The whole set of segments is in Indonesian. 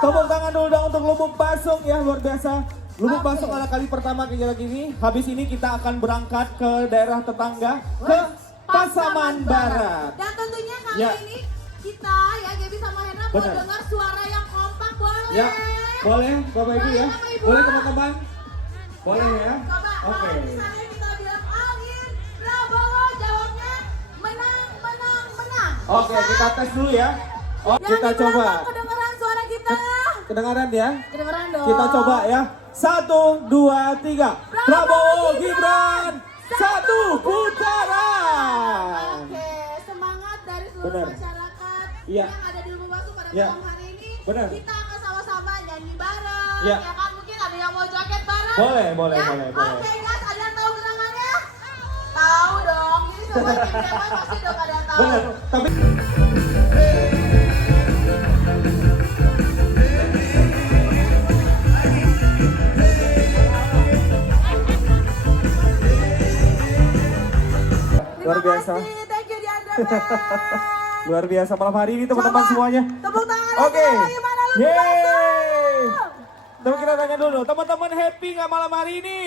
Tepuk tangan dulu dong untuk Lubuk Basung ya, luar biasa. Lubuk Basung adalah kali pertama kegiatan ini. Habis ini kita akan berangkat ke daerah tetangga, ke Pasaman Barat. Dan tentunya kali Ya. ini kita ya Gaby sama Hendra mau Benar. dengar suara yang kompak, boleh? Ya, boleh Bapak Ibu ya? Bapak Ibu. Boleh teman-teman? Boleh ya? Coba Oke. kalau misalnya kita bilang angin, Prabowo jawabnya menang, menang, menang. Oke, Bisa? kita tes dulu ya. Oh, Yang kita di belakang coba. Kedengeran suara kita. Kedengaran ya? Kedengeran dong. Kita coba ya. 1, 2, 3. Prabowo Gibran. Satu putaran. Oke, semangat dari seluruh Benar. masyarakat Iya. yang ada di Lubuk Basung pada Iya. malam hari ini. Benar. Kita akan sama-sama nyanyi bareng. Iya. Ya kan, mungkin ada yang mau joget bareng. Boleh, boleh, Ya? boleh, boleh. Oke guys, ada yang tahu gerakannya? Tahu dong. Jadi semua tim Dewa pasti dong ada yang tahu. Benar, tapi luar Terima biasa. kasih, thank you Diandra Band. Luar biasa malam hari ini teman-teman Coba, semuanya. Tepuk tangan Oke. aja, gimana lu Yeay. Tapi kita tanya dulu, teman-teman happy nggak malam hari ini?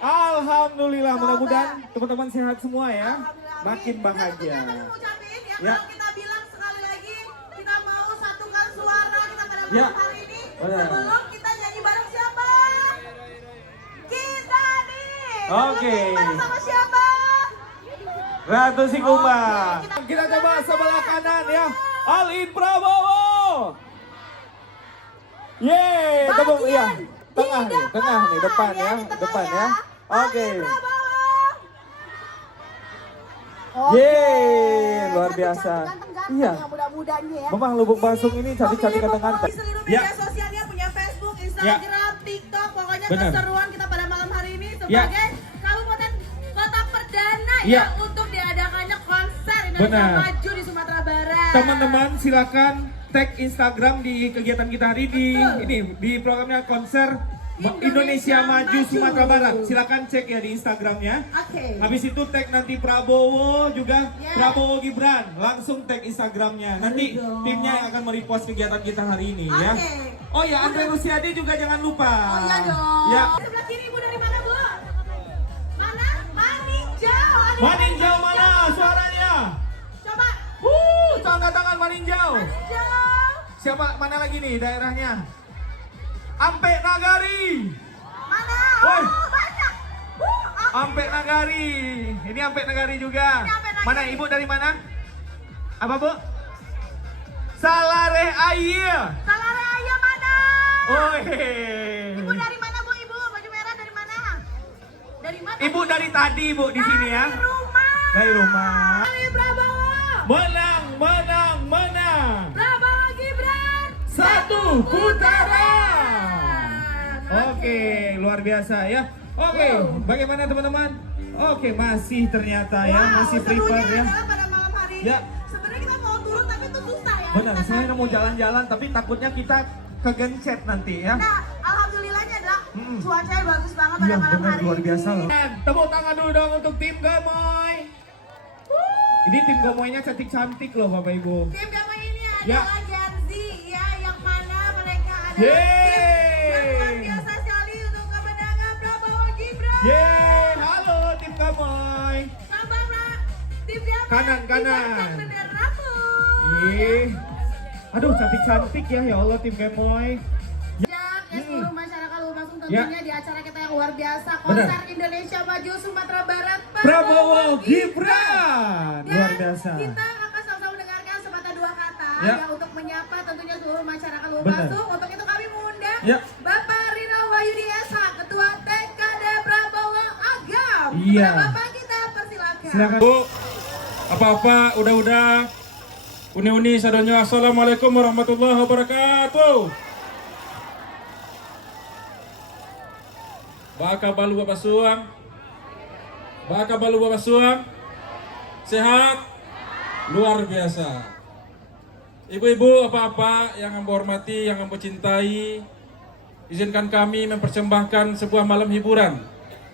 Alhamdulillah, Coba. mudah-mudahan teman-teman sehat semua ya. Alhamdulillah, Makin amin. bahagia. Dan tentunya kami ngucapin ya, Ya. kalau kita bilang sekali lagi, kita mau satukan suara kita pada malam Ya. hari ini. Benar. Sebelum kita nyanyi bareng siapa? Kita nih. Oke. Nyanyi bareng sama siapa? Ratu Sikumba. Oke, Kita coba sebelah kanan ya. Alin Prabowo. Yeay, tepuk ya. Tengah nih, depan ya, di tengah depan ya. Oke. Alin Prabowo. Oke. Yeay, luar biasa. Ganteng-ganteng Iya. yang muda-mudanya ya. Memang Lubuk Basung ini cantik-cantik Pokoknya ganteng-ganteng. di seluruh Ya. media sosialnya punya Facebook, Instagram, TikTok, pokoknya Benar. keseruan kita pada malam hari ini Ya. sebagai kabupaten kota perdana Ya. ya untuk diadakannya konser Indonesia Benar. Maju di Sumatera Barat. Teman-teman silakan tag Instagram di kegiatan kita hari di Betul. ini di programnya konser Indonesia Maju Sumatera Barat. Silakan cek ya di Instagramnya. Oke. Habis itu tag nanti Prabowo juga Ya. Prabowo Gibran. Langsung tag Instagramnya. Nanti dong. timnya yang akan merepost kegiatan kita hari ini ya. Oke. Oh ya, Andre Rusiadi juga jangan lupa. Oh iya dong. Ya. Sebelah kiri Ibu dari mana, Bu? Mana? Maninjau. Ada Maninjau mana suaranya? Coba. Angkat tangan Maninjau. Maninjau. Siapa mana lagi nih daerahnya? Ampe Nagari. Mana? Woi. Oh, banyak. Ampe Nagari. Ini Ampe Nagari juga. Ini Ampe Nagari. Mana Ibu dari mana? Apa Bu? Salare Air. Salare ayam mana? Oi. Ibu dari mana, Bu? Ibu baju merah dari mana? Dari mana? Ibu dari tadi Bu di sini ya. Dari rumah. Dari rumah. Alin Prabowo. Menang, menang, menang. Prabowo Gibran. Satu putaran. Oke, luar biasa ya. Oke, bagaimana teman-teman? Oke, masih ternyata ya, Wow, masih serunya prepare ya. adalah pada malam hari ini. Ya. Sebenarnya kita mau turun tapi itu susah ya. Benar, Kita saya tadi. mau jalan-jalan tapi takutnya kita kegencet nanti ya. Nah, alhamdulillahnya adalah Hmm. cuacanya bagus banget pada Iya malam benar, hari luar ini. biasa loh. Dan tepuk tangan dulu dong untuk tim Gamoy. Ini tim Gamoynya cantik-cantik loh Bapak Ibu. Tim Gamoy ini Ya. adalah Gen Z ya, yang mana mereka adalah Yeay. tim yang luar biasa sekali untuk kemenangan Prabowo Gibran. Yeay, halo tim Gamoy. Sabar, Pra. Tim Gamoy. Kanan, kanan. Diangkat benderamu. Ih. Aduh, cantik-cantik ya Allah tim Gamoy. Ya, seluruh masyarakat Lubuk Basung Ya. tentunya di acara kita yang luar biasa, Benar. konser Indonesia Maju Sumatera Barat Prabowo Gibran. Dan Luar biasa. kita akan sama-sama mendengarkan sepatah dua kata Ya. ya untuk menyapa tentunya seluruh masyarakat Lubuk Benar. Basung. Untuk itu kami mengundang Ya. Bapak Rinal Wahyudi SH, Ketua TKD Prabowo Agam. Iya. Kepada Bapak kita persilakan. Silakan. Bu, apa-apa udah uni-uni sadonyo. Assalamualaikum warahmatullahi wabarakatuh. Baka balu Bapak Suang. Baka balu Bapak Suang. Sehat? Luar biasa. Ibu-ibu apa-apa yang Amba hormati, yang Amba cintai, izinkan kami mempersembahkan sebuah malam hiburan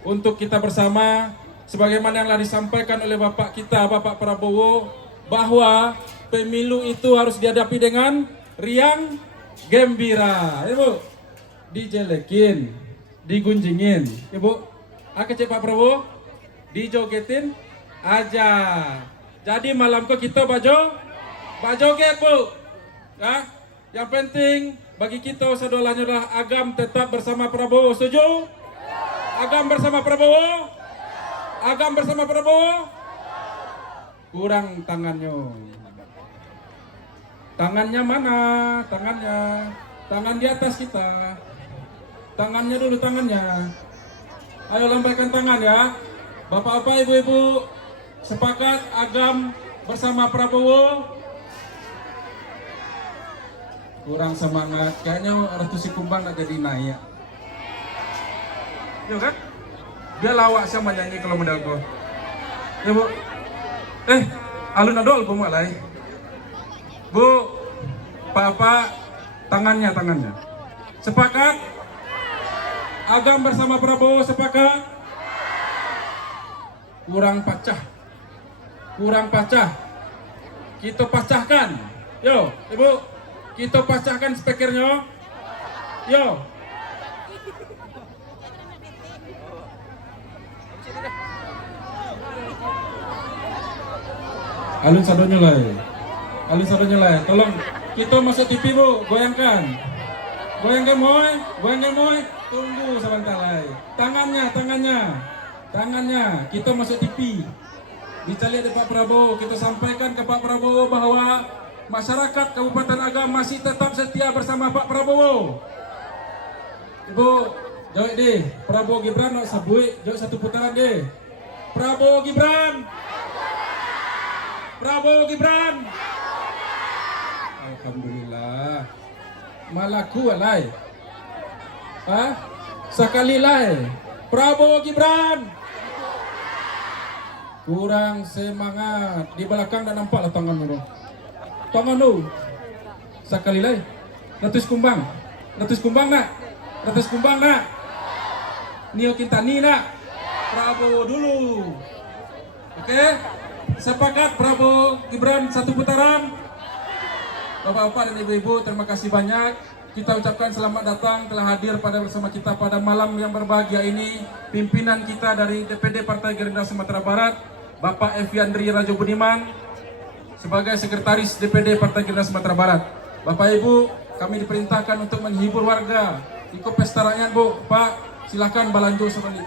untuk kita bersama sebagaimana yang telah disampaikan oleh Bapak kita, Bapak Prabowo, bahwa pemilu itu harus dihadapi dengan riang, gembira. Ibu, dijelekin, digunjingin. Ibu, cek Pak Prabowo, dijogetin aja. Jadi malam ke kita bajoget Bu. Ya, yang penting bagi kita sedolanya adalah agam tetap bersama Prabowo. Setuju? Agam bersama Prabowo. Agam bersama Prabowo. Kurang tangannya. Tangannya mana? Tangannya. Tangan di atas kita. Tangannya dulu, tangannya. Ayo lambaikan tangan ya. Bapak-bapak, ibu-ibu, sepakat agam bersama Prabowo. Kurang semangat. Kayaknya Ratu Sikumbang nggak jadi naik. Yuk kan? Dia lawak sama nyanyi kalau modal gua. Ibu. Alun adol bu malai. Bu, Papa, tangannya. Sepakat? Agam bersama Prabowo sepakat? Kurang pecah. Kita pecahkan. Yo, Ibu, kita pecahkan speakernya. Yo. Alun sadonya lah. Tolong kita masuk TV Bu, goyangkan moy. Tunggu sebentar lah. Tangannya. Kita masuk TV. Bicara di Pak Prabowo, kita sampaikan ke Pak Prabowo bahwa masyarakat Kabupaten Agam masih tetap setia bersama Pak Prabowo. Ibu, jawab deh. Prabowo Gibran nak sabui, jawab satu putaran deh. Prabowo Gibran. Alhamdulillah. Malaku alai. Sekali lai. Prabowo Gibran. Kurang semangat. Di belakang dah nampak lah tangan lu. Sekali lai. Ratus kumbang nak. Nio Kintani nak. Prabowo dulu. Oke? Sepakat Prabowo Gibran satu putaran. Bapak-bapak dan ibu-ibu, terima kasih banyak. Kita ucapkan selamat datang telah hadir bersama kita pada malam yang berbahagia ini. Pimpinan kita dari DPD Partai Gerindra Sumatera Barat, Bapak Eviandri Rajo Budiman, sebagai Sekretaris DPD Partai Gerindra Sumatera Barat. Bapak Ibu, kami diperintahkan untuk menghibur warga. Ikut pesta rakyat Bu. Pak, silakan balanjo sekali.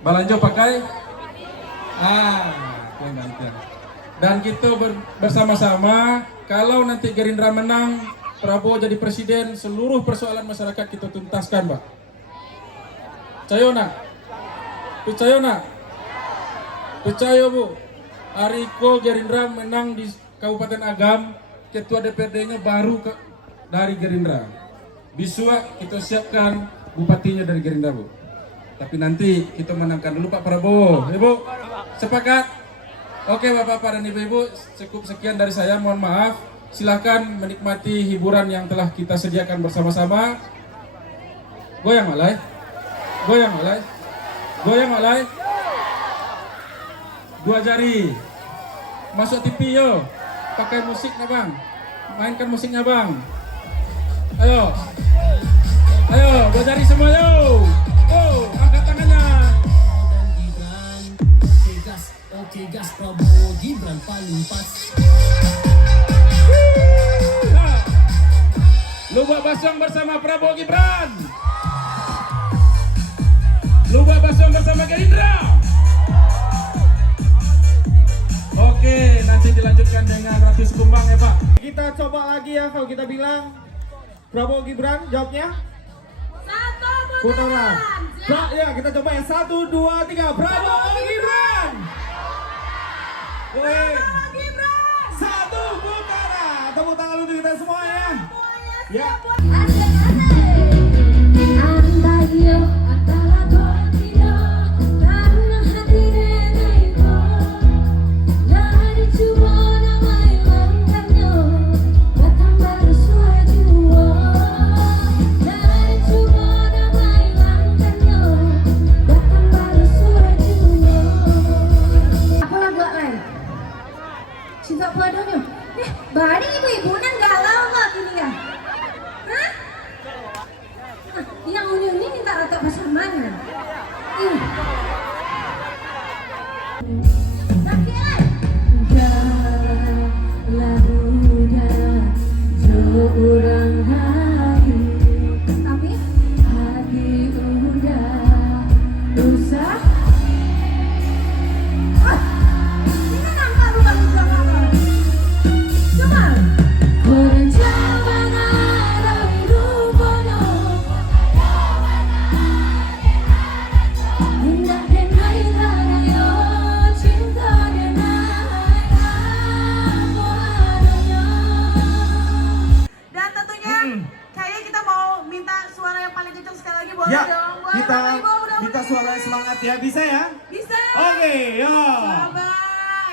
Balanjo pakai. Dan kita bersama-sama, kalau nanti Gerindra menang, Prabowo jadi presiden, seluruh persoalan masyarakat kita tuntaskan, Pak. Percaya Bu. Ariko Gerindra menang di Kabupaten Agam, ketua DPD-nya baru dari Gerindra. Bisua kita siapkan bupatinya dari Gerindra Bu. Tapi nanti kita menangkan dulu Pak Prabowo. Ibu, sepakat? Oke Bapak-Bapak dan Ibu-Ibu, cukup sekian dari saya, mohon maaf. Silakan menikmati hiburan yang telah kita sediakan bersama-sama. Goyang malai. Dua jari. Masuk TV yo. Pakai musiknya Bang. Mainkan musiknya Bang. Ayo, dua jari semua yo. Angkat tangannya. Oke gas Prabowo Gibran paling pas. Lubak Basong bersama Prabowo Gibran. Lubak Basong bersama Gerindra. Oke, nanti dilanjutkan dengan Ratu Sikumbang ya Pak. Kita coba lagi ya, kalau kita bilang Prabowo Gibran, jawabnya Satu putaran. putaran. Ya, kita coba ya. 1, 2, 3. Prabowo Gibran. Prabowo Gibran. Satu putaran. Tepuk tangan untuk kita semua ya. Ya. Sakit. Orang hari Tapi hati udah rusak. ini nangka lu bang apa? Coba. Orang Jawa ngarang rubono, indah dan hai yo cinta dan Dan tentunya kayaknya kita mau minta suara yang paling kencang sekali lagi boleh Ya, dong. Boleh kita Bapak Ibu, mudah-mudahan minta suara semangat ya, bisa ya? Bisa. Oke, yo. Coba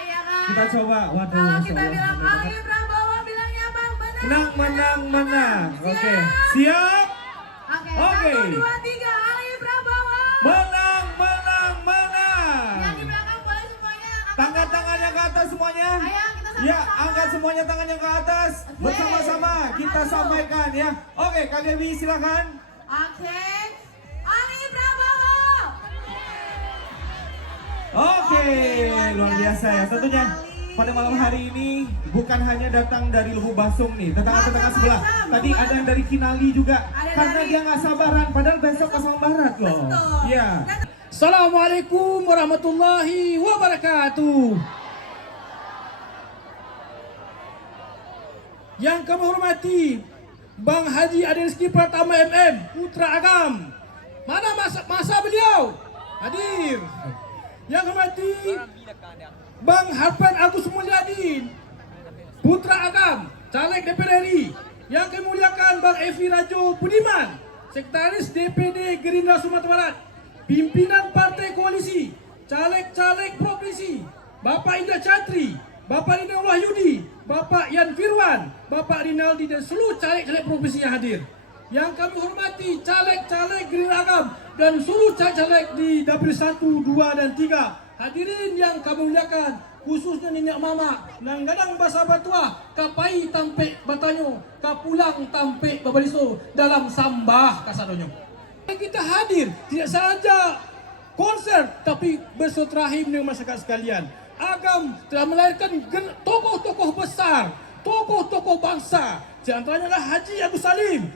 ya kan. Kita coba. Waduh, Kalau Masya kita Allah, bilang hebat banget. Ali Prabowo bilangnya apa? Menang, menang, menang. Oke, Siap? siap? Oke. Oke. 1, 2, 3 Ali Prabowo. Menang, menang, menang. Yang di belakang boleh semuanya angkat Tangan-tangannya ke atas semuanya. Ayo kita sama-sama. Ya, angkat semuanya tangannya ke atas. Oke. Bersama-sama kita Angkat dulu. sampaikan ya. Oke, Kak Dewi silakan. Oke. Ali Prabowo. Oke, luar biasa ya. Tentunya sekali. pada malam hari ini bukan hanya datang dari Lubuk Basung nih, tetangga-tetangga sebelah. Macam-macam. Tadi ada yang dari Kinali juga. Ada Karena dari- dia nggak sabaran, padahal besok ke Sang Barat loh. Betul. Iya. Dan Assalamualaikum warahmatullahi wabarakatuh. Yang kami hormati Bang Haji Adenski Pratama MM, Putra Agam. Mana masa beliau? Hadir. Yang hormati Bang Harpan Agus Mulyadin, Putra Agam, Caleg DPR RI. Yang kami muliakan Bang Evi Rajo Budiman, Sekretaris DPD Gerindra Sumatera Barat. Pimpinan Partai Koalisi, caleg-caleg provinsi, Bapak Indra Chatri, Bapak Rina Wahyudi, Bapak Yan Firwan, Bapak Rinaldi dan seluruh caleg-caleg provinsi yang hadir. Yang kami hormati caleg-caleg Gerindra Agam dan seluruh caleg-caleg di Dapil 1, 2, dan 3. Hadirin yang kami muliakan, khususnya nenek mama, nanggadang basa batua, kapai tampe batanyo, kapulang tampe babaliso dalam sambah kasadonyo. Kita hadir tidak saja konser tapi bersilaturahim dengan masyarakat sekalian. Agam telah melahirkan tokoh-tokoh besar, tokoh-tokoh bangsa. Di antaranya adalah Haji Agus Salim,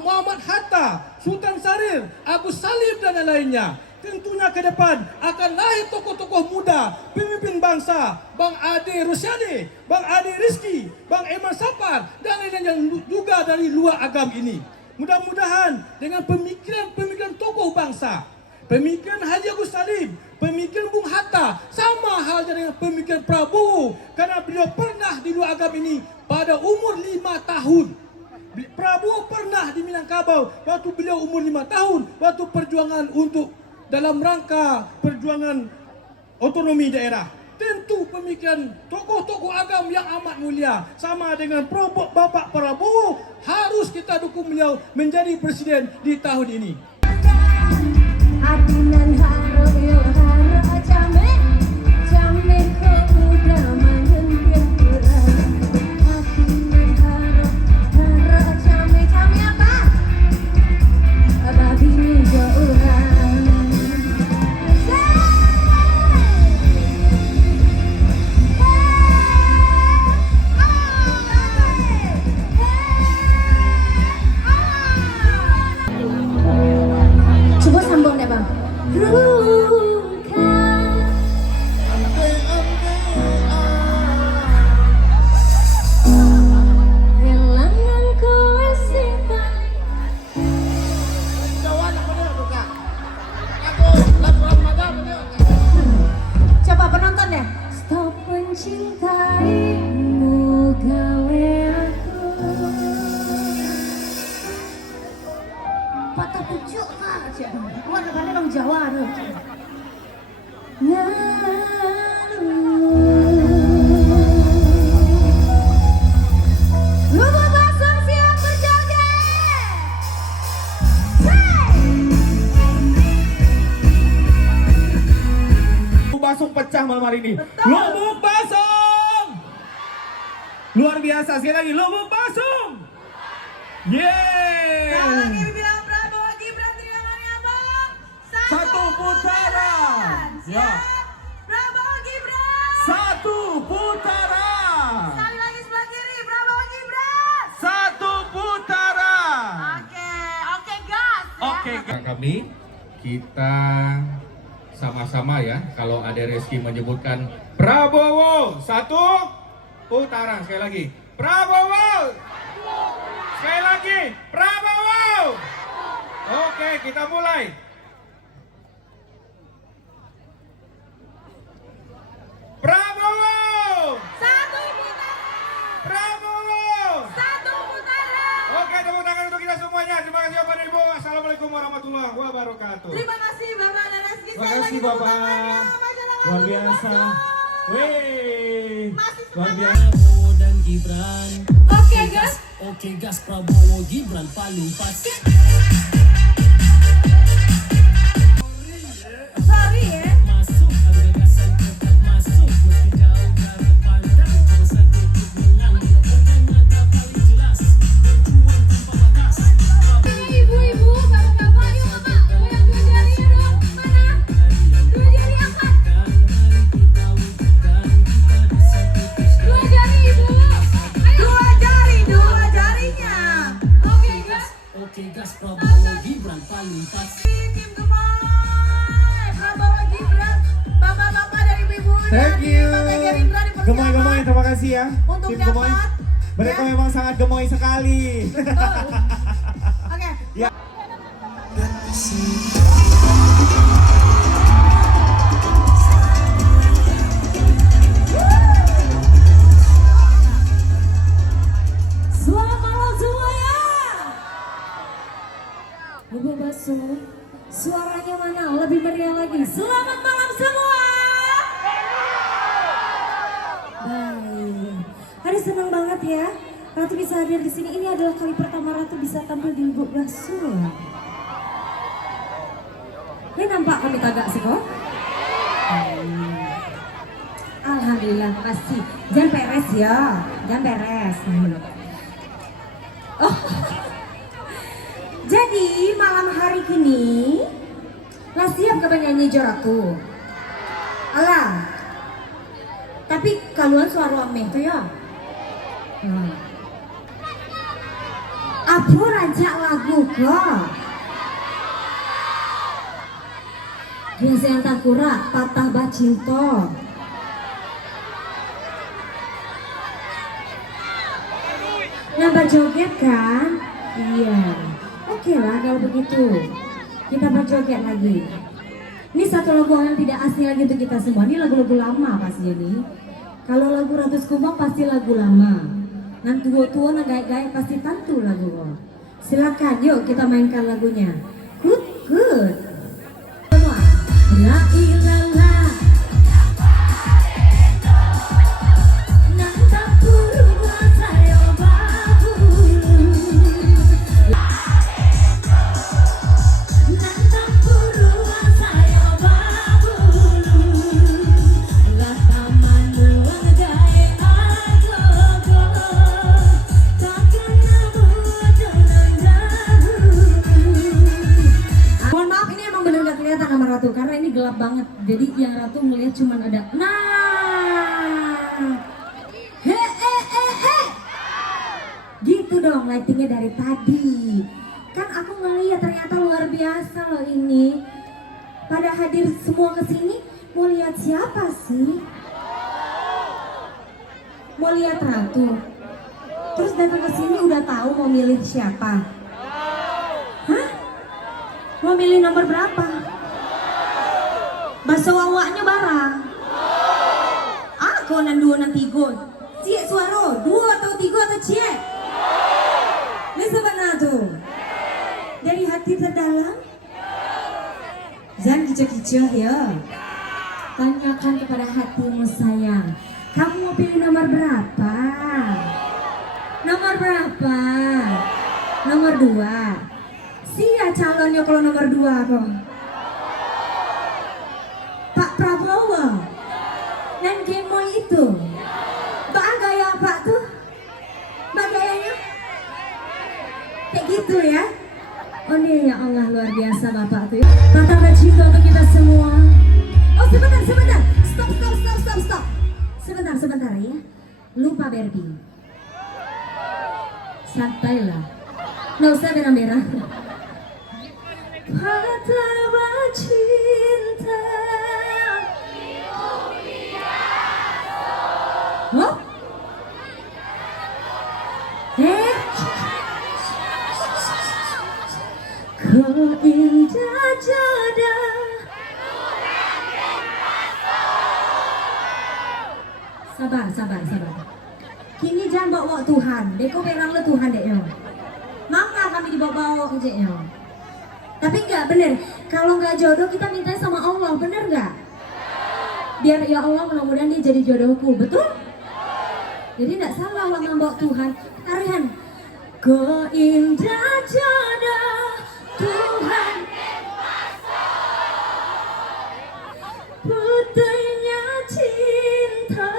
Muhammad Hatta, Sultan Syahrir, Agus Salim dan lain-lainnya. Tentunya ke depan akan lahir tokoh-tokoh muda, pemimpin bangsa, Bang Ade Rusyadi, Bang Ade Rizki, Bang Eman Sapar, dan lain-lain yang juga dari luar agam ini. Mudah-mudahan dengan pemikiran-pemikiran tokoh bangsa, pemikiran Haji Agus Salim, pemikiran Bung Hatta, sama halnya dengan pemikiran Prabowo, karena beliau pernah di luar agam ini pada umur 5 tahun. Prabowo pernah di Minangkabau waktu beliau umur 5 tahun, waktu perjuangan untuk dalam rangka perjuangan otonomi daerah. Tentu pemikiran tokoh-tokoh agam yang amat mulia sama dengan Bapak Prabowo, harus kita dukung beliau menjadi presiden di tahun ini. Hatinan haro yo haro jame, jame ko udah mangen pikiran. Hatinan haro jame, jame apa? Babi jo orang. Coba sambung deh bang. Kelangan kowe simpan. Coba penonton deh. Stop mencintaimu gawe aku. Patah pucuk aja. Gua depannya orang Jawa tuh. Lubuk Basung siap berjoget. Lubuk Basung pecah malam hari ini. Lubuk Basung. Luar biasa, sekali lagi Lubuk Basung. Yeay. Kalau lagi bilang Prabowo Gibran teriakannya apa? Satu putaran. Ya. Ya. Prabowo putaran. Sekali lagi sebelah kiri, Prabowo Gibran. 1 putaran. Oke gas ya. Oke. Kami kita sama-sama ya, kalau ada Reski menyebutkan Prabowo 1 putaran, sekali lagi Prabowo, sekali lagi Prabowo. Oke, kita mulai. Prabowo, 1 putaran. Prabowo. 1 putaran. Oke, tepuk tangan untuk kita semuanya. Terima kasih Bapak dan Ibu. Assalamualaikum warahmatullahi wabarakatuh. Terima kasih Bapak dan Reski. Terima kasih Bapak. Luar biasa. Wih. Masih Luar semangat. biasa. Prabowo dan Gibran. Oke gas. Oke gas, Prabowo Gibran paling pas. Sorry ya. Masuk ada gagasan tetap masuk. Meski jauh jarak pandang, terus sedikit mengambil kata paling jelas. Berjuang tanpa batas. Ibu-ibu, bapak-bapak, yuk mama, goyang 2 jarinya dong. Mana? 2 jari angkat. 2 jari ibu. Ayo. 2 jarinya. Oke guys. Oke gas, Prabowo Gibran paling pas. Tim Gemoy, Prabowo Gibran, bapak-bapak dari ibu-ibu Thank dari you. Partai Gerindra dipersilakan. Gemoy, terima kasih ya. Untuk Tim Gemoy. dapat, Mereka ya. memang sangat gemoy sekali. Oke. Ya. Selamat malam semuanya. Ibu Basu, suaranya mana? Lebih meriah lagi. Selamat malam semua. Baik. Hari senang banget ya. Ratu bisa hadir di sini. Ini adalah kali pertama Ratu bisa tampil di Ibu Basu. Ini nampak kami tagak sih kok. Alhamdulillah pasti. Jangan peres ya. Jangan peres. Oh. Jadi malam hari kini lah siap ke penyanyi Ratu. Alah. Tapi kaluan suara ameh tuh ya. Aku rancak lagu kok. Biasa yang tak kurang patah bacinto. Nambah joget kan? Iya. Oke lah kalau begitu. Kita berjoget lagi. Ini satu lagu yang tidak asing lagi untuk kita semua. Ini lagu-lagu lama pasti ini. Kalau lagu Ratu Kumbang pasti lagu lama. Nanti tua-tua nang gaya-gaya pasti tentu lagu. Silakan yuk kita mainkan lagunya. Good. Semua. La ilallah. Nanta purwa sayo babu. Nanta purwa sayo babu. La tamanu gaya agogo. Takkan namu dengan dahu. Mohon maaf ini emang bener gak kelihatan sama Ratu karena ini gelap banget. Jadi yang Ratu melihat cuman ada gitu dong lightingnya dari tadi. Kan aku ngeliat ternyata luar biasa loh ini. Pada hadir semua kesini mau lihat siapa sih? Mau lihat Ratu. Terus datang ke sini udah tahu mau milih siapa? Hah? Mau milih nomor berapa? Bahasa wawaknya barang. Aku nan 2 nan 3. Cie suara 2 atau 3 atau cie? Ini sebenarnya tuh. Dari hati terdalam. Jangan kicau-kicau ya. Tanyakan kepada hatimu sayang. Kamu mau pilih nomor berapa? Nomor berapa? Nomor 2. Sia calonnya kalau nomor 2 kok. Pak Prabowo. Dan Gemoy itu. Mbak gaya apa tuh? Mbak gayanya? Kayak gitu ya? Oh nih ya Allah luar biasa Bapak tuh ya. Patah cinta untuk kita semua. Oh sebentar. Stop. Sebentar. sebentar ya. Lupa Barbie. Santailah. Nggak usah berang-berang. Pertama cinta. Oh? Kau indah jodoh. Sabar. Kini jangan bawa Tuhan. Deko perang le Tuhan dek yo. Mau nggak kami dibawa-bawa ke yo? Tapi nggak bener. Kalau nggak jodoh kita minta sama Allah, bener nggak? Biar ya Allah mudah-mudahan dia jadi jodohku, betul? Jadi nggak salah lah membawa Tuhan. Tarian. Kau indah jodoh Tuhan. Putihnya cinta.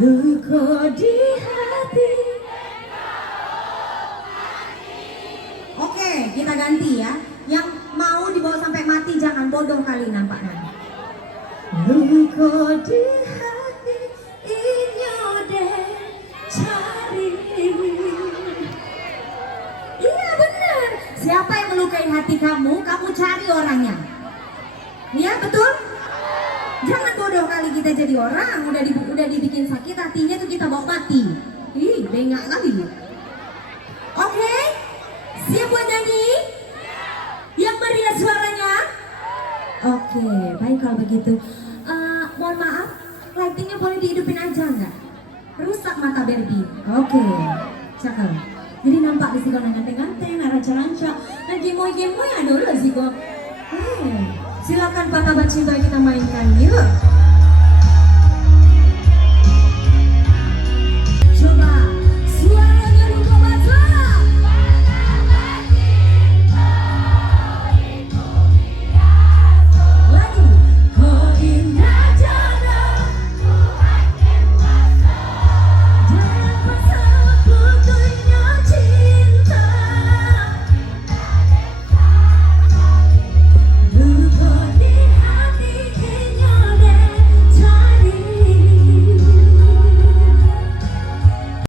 Luka di hati. Oke, kita ganti ya. Yang mau dibawa sampai mati jangan bodoh kali nampaknya. Luka di hati inyo deh cari. Iya benar. Siapa yang melukai hati kamu, kamu cari orangnya. Iya betul? Jangan bodoh kali kita jadi orang, udah dibikin sakit hatinya tuh kita bawa mati. Ih, bengak kali. Oke? Siap buat nyanyi? Yang meriah suaranya? Oke, baik kalau begitu. Mohon maaf, lightingnya boleh dihidupin aja nggak? Rusak mata Barbie. Oke, cakep. Jadi nampak di sini ganteng-ganteng, ranca-ranca, nah gemoy-gemoy ada loh sih kok. Silakan Patah Cinta kita mainkan yuk.